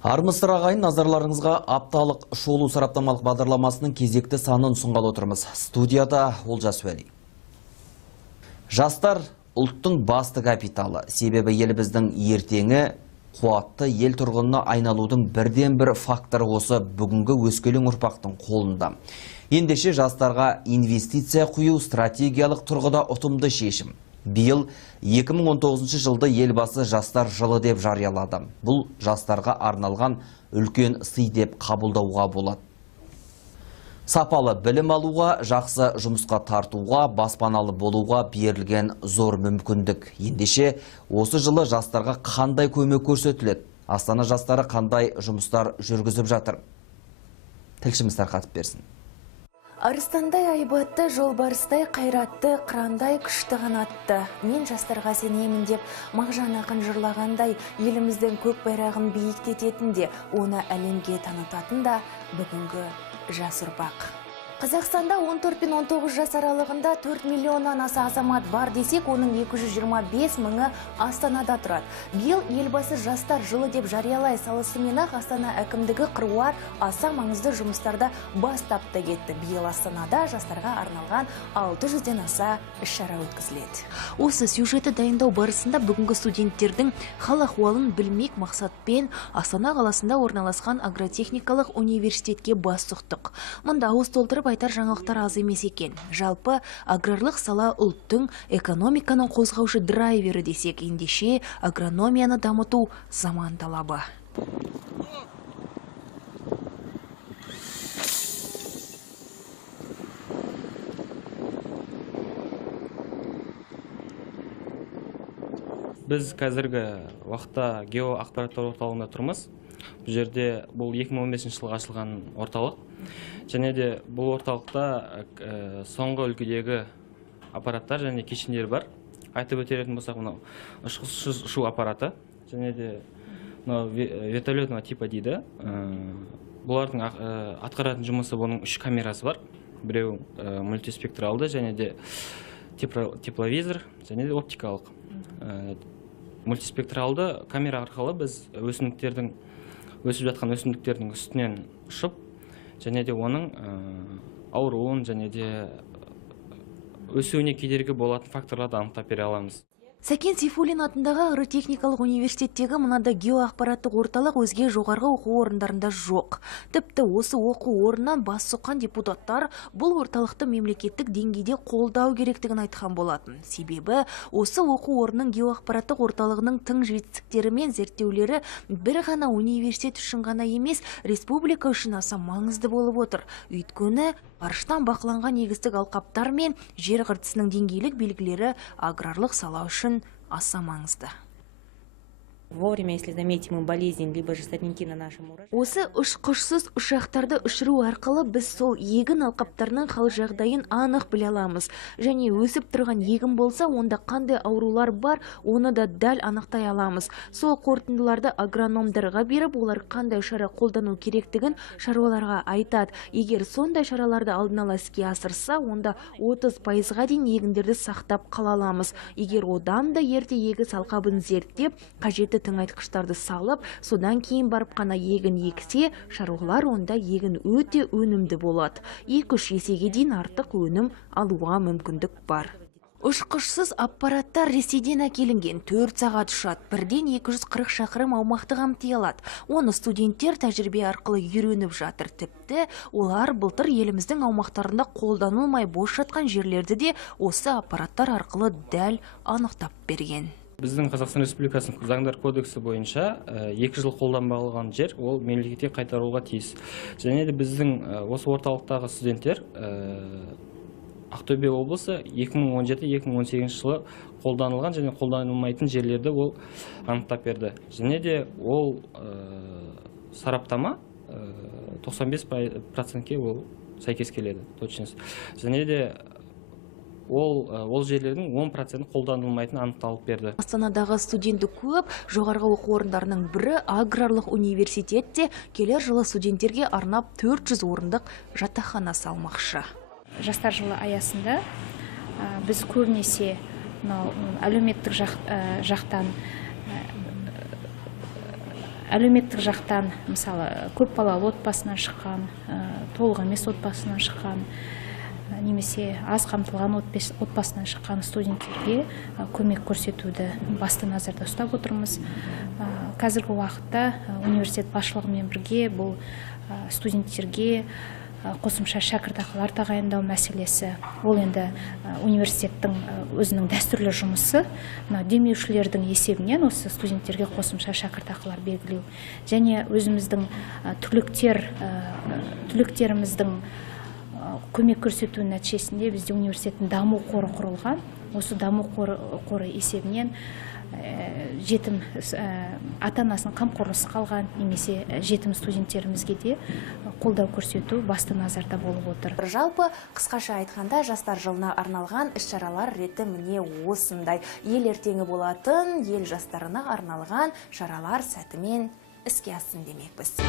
Армысыр ағайын, назарларыңызға апталық шолу сараптамалық бағдарламасының кезекті санын ұсынғалы отырмыз. Студияда Олжас Уәли. Жастар ұлттың басты капиталы. Себебі еліміздің ертеңі қуатты ел тұрғынына айналудың бірден бір факторы осы бүгінгі өскелең ұрпақтың қолында. Ендеше жастарға инвестиция құю стратегиялық тұрғыда ұтымды шешім. Биыл 2019 жылды елбасы жастар жылы деп жариялады. Бұл жастарға арналған үлкен сый деп қабылдауға болады. Сапалы білім алуға, жақсы жұмысқа тартуға, баспаналы болуға берілген зор мүмкіндік. Ендеше осы жылы жастарға қандай көмек көрсетіледі? Астана жастары қандай жұмыстар жүргізіп жатыр? Тілшіміз тарқатып берсін. Арыстандай айбатты, жолбарыстай қайратты, қырандай күшті қанатты. Мен жастарға сенемін деп Мағжан ақын жырлағандай, еліміздің көк байрағын биіктететін де, оны әлемге танытатын да бүгінгі жас ұрпақ. Қазақстанда 14 пен 19 жас аралығында 4 миллионнан аса азамат бар десек, оның 225 мыңы Астанада тұрады. Биыл елбасы жастар жылы деп жариялай салысымен-ақ Астана әкімдігі қыруар аса маңызды жұмыстарда бастапты кетті. Биыл Астанада жастарға арналған 600-ден аса іс-шара өткізіледі. Осы сюжеті дайындау барысында бүгінгі студенттердің хал ахуалын білмек мақсатпен Астана қаласында орналасқан агротехникалық университетке бас сұқтық. Мұнда ауыз толтырып айтар жаңалықтар аз емес екен. Жалпы аграрлық сала ұлттың экономиканың қозғаушы драйвері десек, ендеше агрономияны дамыту заман талабы. Біз қазіргі уақытта геоақпараттар орталығында тұрмыз. Бұл жерде бұл 2015 жылға ашылған орталық. Және де бұл орталықта соңғы үлгідегі аппараттар және кешендер бар. Айтып өтеретін болсақ, мынау ұшу аппараты, және де вертолетного типа дейді. Бұлардың атқаратын жұмысы, бұның 3 камерасы бар. Біреу мультиспектралды, және де тепловизор, және де оптикалық. Мультиспектралды камера арқылы біз өсіп жатқан өсімдіктердің үстінен ұшып, және де оның ауруын, және де өсуіне кедергі болатын факторларды анықтап бере аламыз. Сәкен Сейфуллин атындағы агротехникалық университеттегі мынада геоақпараттық орталық өзге жоғарғы оқу орындарында жоқ. Тіпті осы оқу орнынан бас сұққан депутаттар бұл орталықты мемлекеттік деңгейде қолдау керектігін айтқан болатын. Себебі осы оқу орнының геоақпараттық орталығының тың жетістіктері мен зерттеулері бір ғана университет үшін ғана емес, республика үшін аса маңызды болып отыр. Өйткені ғарыштан бақыланған егістік алқаптар мен жер қыртысының деңгейлік белгілері аграрлық сала үшін аса маңызды. Вовремя, если заметим мы болезнь, либо же сорняки на нашем урожае. Осы ұшқышсыз ұшақтарды ұшыру арқылы біз сол егін алқаптарының хал жағдайын анық біле аламыз. Және өсіп тұрған егін болса, онда қандай аурулар бар, оны да дәл анықтай аламыз. Сол қорытындыларды агрономдарға беріп, олар қандай шара қолдану керектігін шаруаларға айтады. Егер сондай шараларды алдын ала іске асырса, онда 30%-ға дейін егіндерді сақтап қала аламыз. Егер одан да ерте егіс алқабын зерттеп, қажетті тыңайтқыштарды салып, содан кейін барып қана егін ексе, шаруалар онда егін өте өнімді болады. 2-3 есеге дейін артық өнім алуға мүмкіндік бар. Ұшқышсыз аппараттар Ресейден әкелінген, 4 сағат ұшады, бірден 240 шақырым аумақты қамти алады. Оны студенттер тәжірибе арқылы үйреніп жатыр. Тіпті олар былтыр еліміздің аумақтарында қолданылмай бос жатқан жерлерді де осы аппараттар арқылы дәл анықтап берген. Біздің Қазақстан Республикасының заңдар кодексі бойынша 2 жыл қолданбаған жер ол мемлекетке қайтаруға тиіс. Және де біздің осы орталықтағы студенттер Ақтөбе облысы 2017-2018 жылы қолданылған және қолданылмайтын жерлерді ол анықтап берді. Және де ол сараптама 95%-ке ол сәйкес келеді, точность. Және де ол жерлердің 10% қолданылмайтын анықталып берді. Астанадағы студенті көп, жоғарғы оқу орындарының бірі аграрлық университетте келер жылы студенттерге арнап 400 орындық жатақхана салмақшы. Жастар жылы аясында біз көбінесе әлеуметтік жақтан әлеуметтік жақтан, мысалы, көп балалы отбасынан шыққан, толық емес отбасынан шыққан, немесе аз қамтылған отбасынан шыққан студенттерге көмек көрсетуді басты назарда ұстап отырмыз. Қазіргі уақытта университет басшылығымен бірге бұл студенттерге қосымша шәкіртақылар тағайындау мәселесі. Ол енді университеттің өзінің дәстүрлі жұмысы, демеушілердің есебінен осы студенттерге қосымша шәкіртақылар белгілеу. Және өзіміздің түлектеріміздің көмек көрсету нәтижесінде бізде университеттің даму қоры құрылған. Осы даму қоры есебінен жетім ата-анасының қамқорлығынсыз қалған немесе жетім студенттерімізге де қолдау көрсету басты назарда болып отыр. Жалпы қысқаша айтқанда жастар жылына арналған іс-шаралар реті міне осындай. Ел ертеңі болатын, ел жастарына арналған шаралар сәтімен іске ассын демекпіз.